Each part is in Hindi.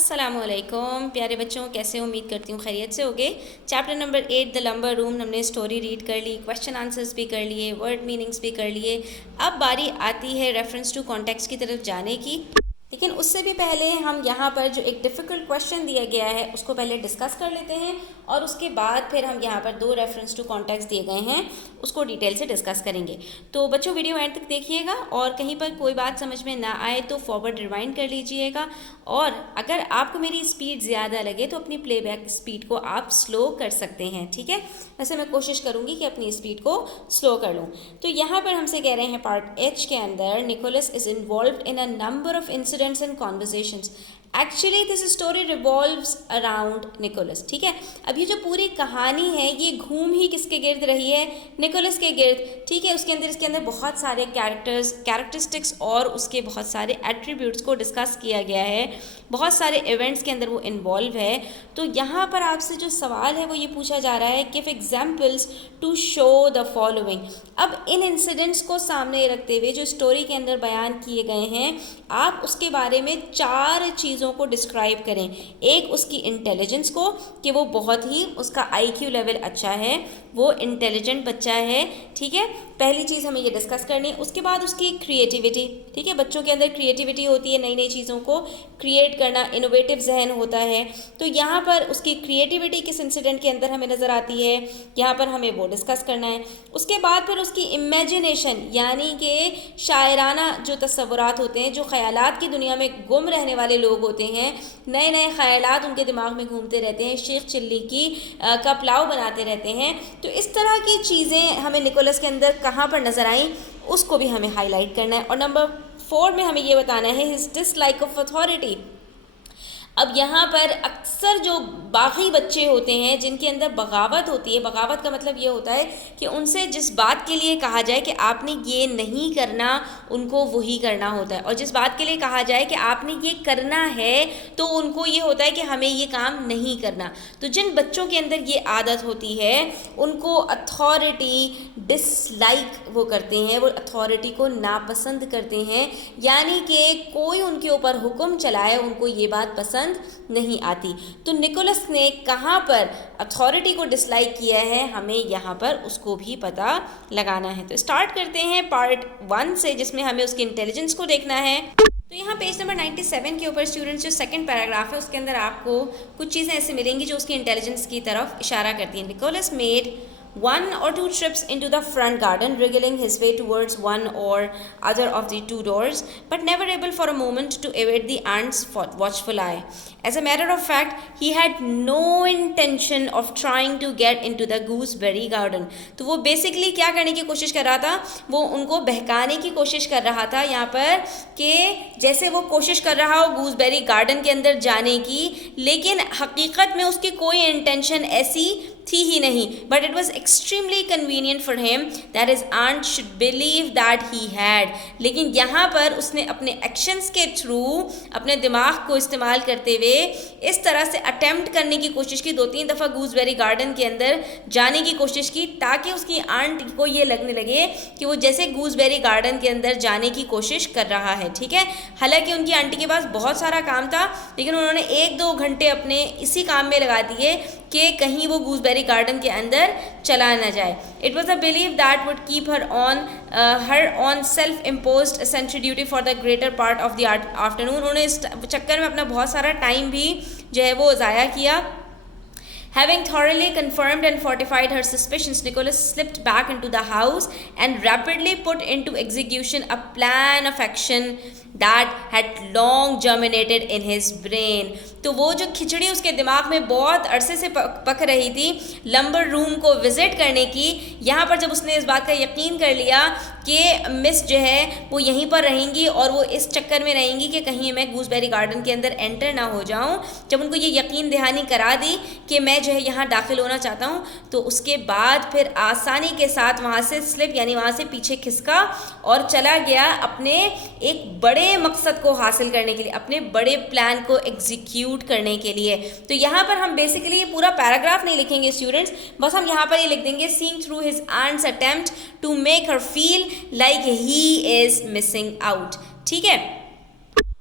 अस्सलामुअलैकुम प्यारे बच्चों, कैसे हो? उम्मीद करती हूँ खैरियत से होगे। Chapter number 8 the lumbar room हमने स्टोरी रीड कर ली, क्वेश्चन आंसर्स भी कर लिए, वर्ड मीनिंग्स भी कर लिए। अब बारी आती है रेफरेंस टू कॉन्टेक्स्ट की तरफ जाने की। लेकिन उससे भी पहले हम यहाँ पर जो एक डिफ़िकल्ट क्वेश्चन दिया गया है उसको पहले डिस्कस कर लेते हैं और उसके बाद फिर हम यहाँ पर दो रेफरेंस टू कॉन्टेक्स्ट दिए गए हैं उसको डिटेल से डिस्कस करेंगे। तो बच्चों वीडियो एंड तक देखिएगा और कहीं पर कोई बात समझ में ना आए तो फॉरवर्ड रिवाइंड कर लीजिएगा। और अगर आपको मेरी स्पीड ज़्यादा लगे तो अपनी प्लेबैक स्पीड को आप स्लो कर सकते हैं, ठीक है। वैसे मैं कोशिश करूँगी कि अपनी स्पीड को स्लो कर लूँ। तो यहाँ पर हमसे कह रहे हैं पार्ट एच के अंदर Nicholas is involved in a number of incidents and conversations. Actually this story revolves around Nicholas, ठीक है। अब ये जो पूरी कहानी है ये घूम ही किसके गिर्द रही है? निकोलस के गिर्द, ठीक है। इसके अंदर बहुत सारे कैरेक्टरिस्टिक्स और उसके बहुत सारे एट्रीब्यूट्स को डिस्कस किया गया है, बहुत सारे इवेंट्स के अंदर वो इन्वॉल्व है। तो यहाँ पर आपसे जो सवाल है वो ये पूछा जा रहा है give examples to show the following. अब इन इंसिडेंट्स को सामने रखते हुए जो स्टोरी के अंदर बयान किए गए हैं आप उसके बारे में चार चीज़ों को डिस्क्राइब करें। एक उसकी इंटेलिजेंस को कि वो बहुत ही उसका आईक्यू लेवल अच्छा है, वो इंटेलिजेंट बच्चा है, ठीक है। पहली चीज़ हमें ये डिस्कस करनी है। उसके बाद उसकी क्रिएटिविटी, ठीक है। बच्चों के अंदर क्रिएटिविटी होती है, नई नई चीज़ों को क्रिएट करना, इनोवेटिव जहन होता है। तो यहाँ पर उसकी क्रिएटिविटी किस इंसिडेंट के अंदर हमें नज़र आती है, यहाँ पर हमें वो डिस्कस करना है। उसके बाद फिर उसकी इमेजिनेशन यानी कि शायराना जो तस्वुरात होते हैं, जो ख़यालात की दुनिया में गुम रहने वाले लोग होते हैं, नए नए ख़यालात उनके दिमाग में घूमते रहते हैं, शेख चिल्ली की का पुलाव बनाते रहते हैं। तो इस तरह की चीज़ें हमें निकोलस के अंदर कहाँ पर नज़र आई उसको भी हमें हाईलाइट करना है। और नंबर 4 में हमें ये बताना है हिज डिसलाइक ऑफ अथॉरिटी। अब यहाँ पर अक्सर जो बागी बच्चे होते हैं जिनके अंदर बगावत होती है, बगावत का मतलब ये होता है कि उनसे जिस बात के लिए कहा जाए कि आपने ये नहीं करना उनको वही करना होता है, और जिस बात के लिए कहा जाए कि आपने ये करना है तो उनको ये होता है कि हमें ये काम नहीं करना। तो जिन बच्चों के अंदर ये आदत होती है उनको अथॉरिटी डिसलाइक वो करते हैं, वो अथॉरिटी को नापसंद करते हैं, यानी कि कोई उनके ऊपर हुक्म चलाए उनको ये बात पसंद नहीं आती। तो निकोलस ने कहाँ पर अथॉरिटी को डिसलाइक किया है हमें यहाँ पर उसको भी पता लगाना है। तो स्टार्ट करते हैं पार्ट 1 से जिसमें हमें उसकी इंटेलिजेंस को देखना है। तो यहाँ पेज नंबर 97 के ऊपर स्टूडेंट्स जो सेकंड पैराग्राफ है उसके अंदर आपको कुछ चीज़ें ऐसे मिलेंगी जो उसकी इंटेलिजेंस की तरफ इशारा करती हैं। Nicholas made 1 or 2 trips into the front garden, wriggling his way towards one or other of the 2 doors, but never able for a moment to evade the aunt's watchful eye. As a matter of fact, he had no intention of trying to get into the gooseberry garden. तो वो बेसिकली क्या करने की कोशिश कर रहा था, वो उनको बहकाने की कोशिश कर रहा था यहाँ पर कि जैसे वो कोशिश कर रहा हो गूसबेरी गार्डन के अंदर जाने की, लेकिन हकीकत में उसकी कोई इंटेंशन ऐसी थी ही नहीं। But it was extremely convenient for him that his aunt should believe that he had. लेकिन यहाँ पर उसने अपने एक्शंस के थ्रू अपने दिमाग को इस्तेमाल करते हुए इस तरह से अटेम्प्ट करने की कोशिश की, 2-3 दफ़ा गूसबेरी गार्डन के अंदर जाने की कोशिश की ताकि उसकी आंट को ये लगने लगे कि वो जैसे गूसबेरी गार्डन के अंदर जाने की कोशिश कर रहा है, ठीक है। हालांकि उनकी आंटी के पास बहुत सारा काम था लेकिन उन्होंने 1-2 घंटे अपने इसी काम में लगा दिए कि कहीं वो गूसबेरी गार्डन के अंदर चला न जाए। It was a believe that would keep her on self imposed sentry duty for the greater part of the afternoon. उन्होंने इस चक्कर में अपना बहुत सारा टाइम भी जो है वो ज़ाया किया। Having thoroughly confirmed and fortified her suspicions, Nicholas slipped back into the house and rapidly put into execution a plan of action that had long germinated in his brain. तो वो जो खिचड़ी उसके दिमाग में बहुत अरसे से पक रही थी लंबर रूम को विज़िट करने की, यहाँ पर जब उसने इस बात का यकीन कर लिया कि मिस जो है वो यहीं पर रहेंगी और वो इस चक्कर में रहेंगी कि कहीं मैं गूसबेरी गार्डन के अंदर एंटर ना हो जाऊं, जब उनको ये यकीन दहानी करा दी कि मैं जो है यहाँ दाखिल होना चाहता हूँ, तो उसके बाद फिर आसानी के साथ वहाँ से स्लिप यानी वहाँ से पीछे खिसका और चला गया अपने एक बड़े मकसद को हासिल करने के लिए, अपने बड़े प्लान को एग्जीक्यूट करने के लिए। तो यहाँ पर हम बेसिकली ये पूरा पैराग्राफ नहीं लिखेंगे स्टूडेंट्स, बस हम यहाँ पर ये लिख देंगे seeing through his aunt's attempt to make her feel like he is missing out, ठीक है।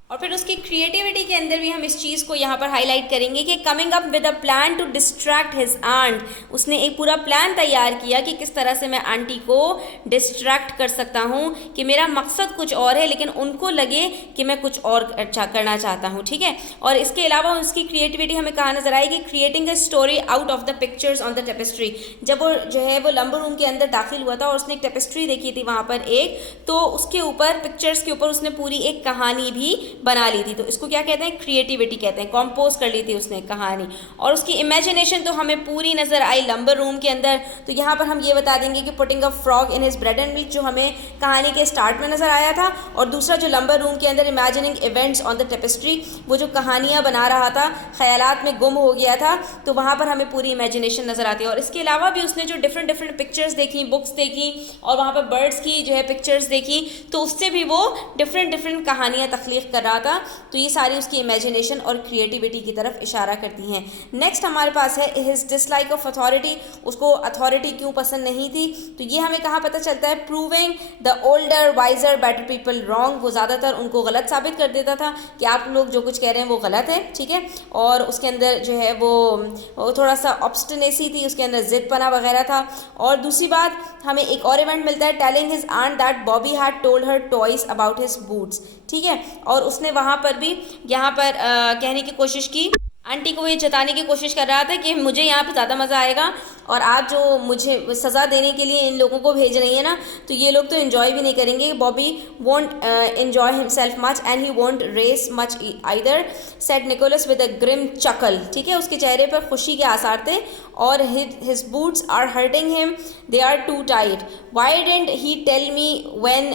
और फिर उसकी क्रिएटिविटी के अंदर भी हम इस चीज़ को यहाँ पर हाईलाइट करेंगे कि coming up with a plan to distract his aunt, उसने एक पूरा प्लान तैयार किया कि किस तरह से मैं आंटी को डिस्ट्रैक्ट कर सकता हूँ, कि मेरा मकसद कुछ और है लेकिन उनको लगे कि मैं कुछ और अच्छा करना चाहता हूँ, ठीक है। और इसके अलावा उसकी क्रिएटिविटी हमें कहाँ नजर आएगी, creating a story out of the pictures on the tapestry. जब वो जो है वो लंबर रूम के अंदर दाखिल हुआ था और उसने एक टेपेस्ट्री देखी थी वहाँ पर एक, तो उसके ऊपर पिक्चर्स के ऊपर उसने पूरी एक कहानी भी बना ली थी। तो इसको क्या कहते हैं, क्रिएटिविटी कहते हैं, कंपोज कर ली थी उसने कहानी। और उसकी इमेजिनेशन तो हमें पूरी नजर आई लंबर रूम के अंदर। तो यहाँ पर हम ये बता देंगे कि putting a frog in his bread and milk, जो हमें कहानी के स्टार्ट में नजर आया था, और दूसरा जो लंबर रूम के अंदर imagining events on the tapestry, वो जो कहानियाँ बना रहा था, ख्यालात में गुम हो गया था, तो वहाँ पर हमें पूरी इमेजिनेशन नजर आती है। और इसके अलावा भी उसने जो डिफरेंट डिफरेंट पिक्चर्स देखी, बुक्स देखी, और वहाँ पर बर्ड्स की जो है पिक्चर्स देखी, तो उससे भी वो डिफरेंट डिफरेंट कहानियाँ तख्लीक कर रहा था। तो ये सारी उसकी इमेजिनेशन और क्रिएटिविटी की तरफ इशारा करती हैं। नेक्स्ट हमारे पास है हिज डिसलाइक ऑफ अथॉरिटी, उसको अथॉरिटी क्यों पसंद नहीं थी, तो ये हमें कहाँ पता चलता है, proving the older wiser better people wrong, वो ज़्यादातर उनको गलत साबित कर देता था कि आप लोग जो कुछ कह रहे हैं वो गलत है, ठीक है। और उसके अंदर जो है वो थोड़ा सा ऑब्स्टिनेसी थी, उसके अंदर जिदपना वगैरह था। और दूसरी बात हमें एक और इवेंट मिलता है, telling his aunt that Bobby had told her twice about his boots, ठीक है। और उसने वहाँ पर भी यहाँ पर कहने की कोशिश की, आंटी को ये जताने की कोशिश कर रहा था कि मुझे यहाँ पे ज़्यादा मज़ा आएगा, और आप जो मुझे सज़ा देने के लिए इन लोगों को भेज रही है ना, तो ये लोग तो इन्जॉय भी नहीं करेंगे। Bobby won't enjoy himself much and he won't race much either, said Nicholas with a grim chuckle, ठीक है। उसके चेहरे पर खुशी के आसार थे। और his boots are hurting him, they are too tight, why didn't he tell me when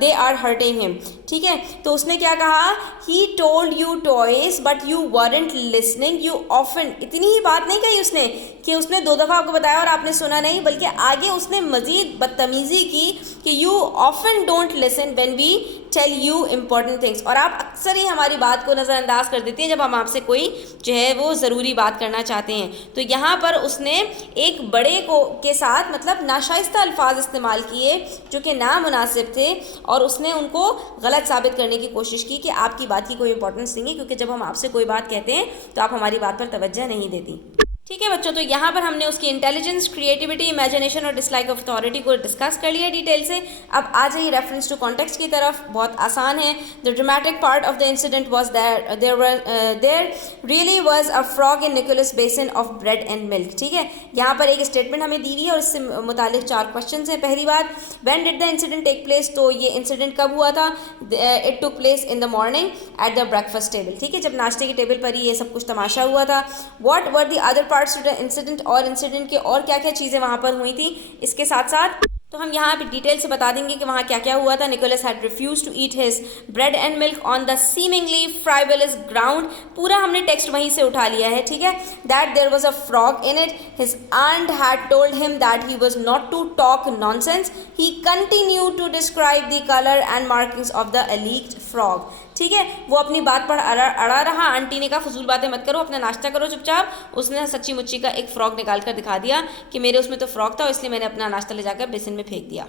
they are hurting him, ठीक है। तो उसने क्या कहा, he told you twice but you weren't listening, you often, इतनी ही बात नहीं कही उसने कि उसने 2 दफ़ा आपको बताया और आपने सुना नहीं, बल्कि आगे उसने मज़ीद बदतमीज़ी की कि you often don't listen when we tell you important things, और आप अक्सर ही हमारी बात को नज़रअंदाज कर देती हैं जब हम आपसे कोई जो है वो ज़रूरी बात करना चाहते हैं। तो यहाँ पर उसने एक बड़े को के साथ मतलब नाशाइस्ता अल्फाज इस्तेमाल किए जो कि नामुनासिब थे, और उसने उनको गलत साबित करने की कोशिश की कि आपकी बात की कोई इंपॉर्टेंस नहीं है, क्योंकि जब हम आपसे कोई बात कहते हैं तो आप हमारी बात पर तवज्जो नहीं देती, ठीक है बच्चों। तो यहाँ पर हमने उसकी इंटेलिजेंस, क्रिएटिविटी, इमेजिनेशन और डिसलाइक ऑफ अथॉरिटी को डिस्कस कर लिया डिटेल से। अब आ जाइए रेफरेंस टू कॉन्टेक्स्ट की तरफ, बहुत आसान है। The dramatic part of the incident was there really was a frog in Nicholas basin of bread and milk, ठीक है। यहाँ पर एक स्टेटमेंट हमें दी हुई है और इससे मुतालिक 4 क्वेश्चन हैं। पहली बात, when did the incident take place, तो ये इंसिडेंट कब हुआ था, it took place in the morning at the breakfast table, ठीक है, जब नाश्ते की टेबल पर ही ये सब कुछ तमाशा हुआ था। What were the other parts to the incident, और इंसिडेंट के और क्या क्या चीज़ें वहाँ पर हुई थी इसके साथ साथ तो हम यहाँ पे डिटेल से बता देंगे कि वहाँ क्या क्या हुआ था। Nicholas had refuse to eat his bread and milk on the seemingly frivolous ground, पूरा हमने टेक्स्ट वहीं से उठा लिया है, ठीक है। That there was a frog in it, his aunt had told him that he was not to talk nonsense, he continued to describe the colour and markings of the alleged frog, ठीक है। वो अपनी बात पर अड़ा रहा। आंटी ने कहा फजूल बातें मत करो, अपना नाश्ता करो चुपचाप। उसने सच्ची मुच्ची का एक फ्रॉग निकाल कर दिखा दिया कि मेरे उसमें तो फ्रॉग था, इसलिए मैंने अपना नाश्ता ले जाकर बेसिन में फेंक दिया।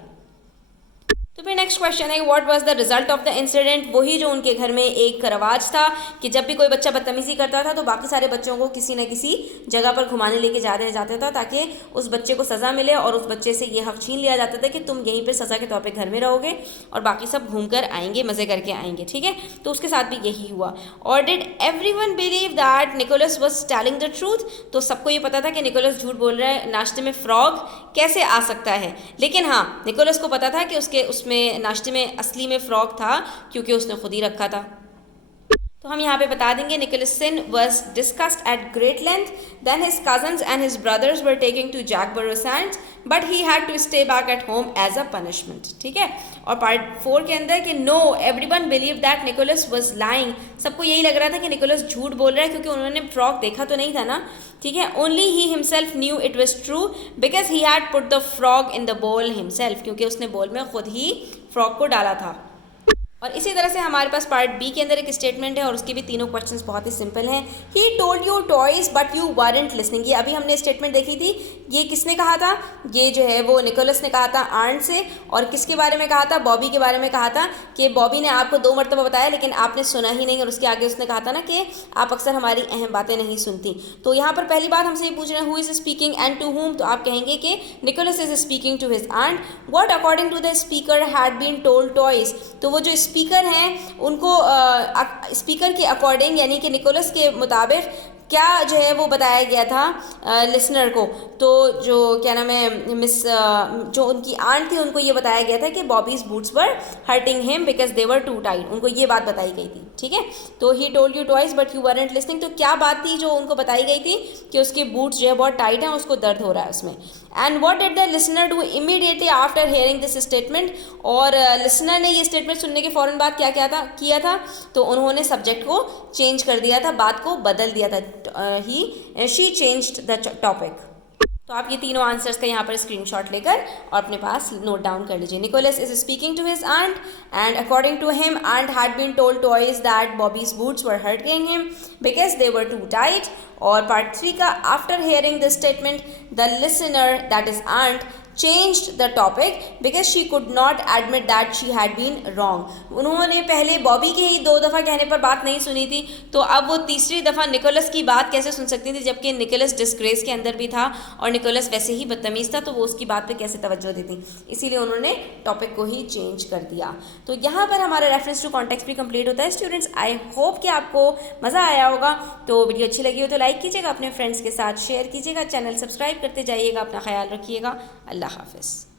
तो फिर नेक्स्ट क्वेश्चन है, what was the result of the incident, वही जो उनके घर में एक रवाज था कि जब भी कोई बच्चा बदतमीजी करता था तो बाकी सारे बच्चों को किसी न किसी जगह पर घुमाने लेके जाता था ताकि उस बच्चे को सज़ा मिले, और उस बच्चे से ये हक छीन लिया जाता था कि तुम यहीं पर सज़ा के तौर पे घर में रहोगे और बाकी सब घूम कर आएंगे, मज़े करके आएंगे, ठीक है। तो उसके साथ भी यही हुआ। और did everyone believe that Nicholas was telling the truth, तो सबको ये पता था कि निकोलस झूठ बोल रहा है, नाश्ते में फ्रॉग कैसे आ सकता है। लेकिन हाँ, निकोलस को पता था कि उसमें नाश्ते में असली में फ्रॉग था क्योंकि उसने खुद ही रखा था। तो हम यहाँ पे बता देंगे, Nicholas sin was discussed at great length, then his cousins and his brothers were taking to Jagborough sands but he had to stay back at home as a punishment, ठीक है। और पार्ट 4 के अंदर कि no everyone believe that Nicholas was lying, सबको यही लग रहा था कि निकोलस झूठ बोल रहा है क्योंकि उन्होंने फ्रॉग देखा तो नहीं था ना, ठीक है। Only he himself knew it was true because he had put the frog in the बोल हिमसेल्फ, क्योंकि उसने बोल में खुद ही फ्रॉग को डाला था। और इसी तरह से हमारे पास पार्ट बी के अंदर एक स्टेटमेंट है और उसके भी तीनों क्वेश्चंस बहुत ही सिंपल हैं। ही told you twice but you warrant listening. ये अभी हमने स्टेटमेंट देखी थी, ये किसने कहा था? ये जो है वो निकोलस ने कहा था आर्ट से। और किसके बारे में कहा था? बॉबी के बारे में कहा था कि बॉबी ने आपको 2 मरतबा बताया लेकिन आपने सुना ही नहीं, और उसके आगे उसने कहा था ना कि आप अक्सर हमारी अहम बातें नहीं सुनती। तो यहाँ पर पहली बात हमसे ये पूछ रहे हैं who is speaking and to whom, तो आप कहेंगे कि Nicholas is speaking to his aunt. What according to the speaker had been told twice, तो वो जो स्पीकर हैं उनको स्पीकर के अकॉर्डिंग यानी कि निकोलस के मुताबिक क्या जो है वो बताया गया था लिसनर को। तो जो क्या नाम है जो उनकी आंट थी उनको ये बताया गया था कि Bobby's boots were hurting him because they were too tight, उनको ये बात बताई गई थी। ठीक है, तो he told you twice but you weren't listening, तो क्या बात थी जो उनको बताई गई थी कि उसके बूट्स जो है बहुत टाइट हैं, उसको दर्द हो रहा है उसमें। And what did the listener do immediately after hearing this statement, और लिसनर ने ये स्टेटमेंट सुनने के फ़ौरन बाद क्या किया था? तो उन्होंने सब्जेक्ट को चेंज कर दिया था, बात को बदल दिया था। She changed the topic. तो आप ये तीनों आंसर्स का यहाँ पर स्क्रीनशॉट लेकर और अपने पास नोट डाउन कर लीजिए। Nicholas is speaking to his aunt and according to him aunt had been told twice that Bobby's boots were hurting him because they were too tight. और पार्ट 3 का after hearing this statement the listener that is aunt changed the topic because she could not admit that she had been wrong। उन्होंने पहले बॉबी के ही 2 दफ़ा कहने पर बात नहीं सुनी थी, तो अब वो तीसरी दफ़ा निकोलस की बात कैसे सुन सकती थी, जबकि निकोलस डिस्ग्रेस के अंदर भी था और निकोलस वैसे ही बदतमीज़ था, तो वो उसकी बात पे कैसे तवज्जो देती, इसीलिए उन्होंने टॉपिक को ही चेंज कर दिया। तो यहाँ पर हमारा रेफरेंस टू कॉन्टेक्स्ट भी कंप्लीट होता है। स्टूडेंट्स, आई होप कि आपको मज़ा आया होगा। तो वीडियो अच्छी लगी हो तो लाइक कीजिएगा, अपने फ्रेंड्स के साथ शेयर कीजिएगा, चैनल सब्सक्राइब करते जाइएगा, अपना ख्याल रखिएगा। अल्लाह हाफ़िज़।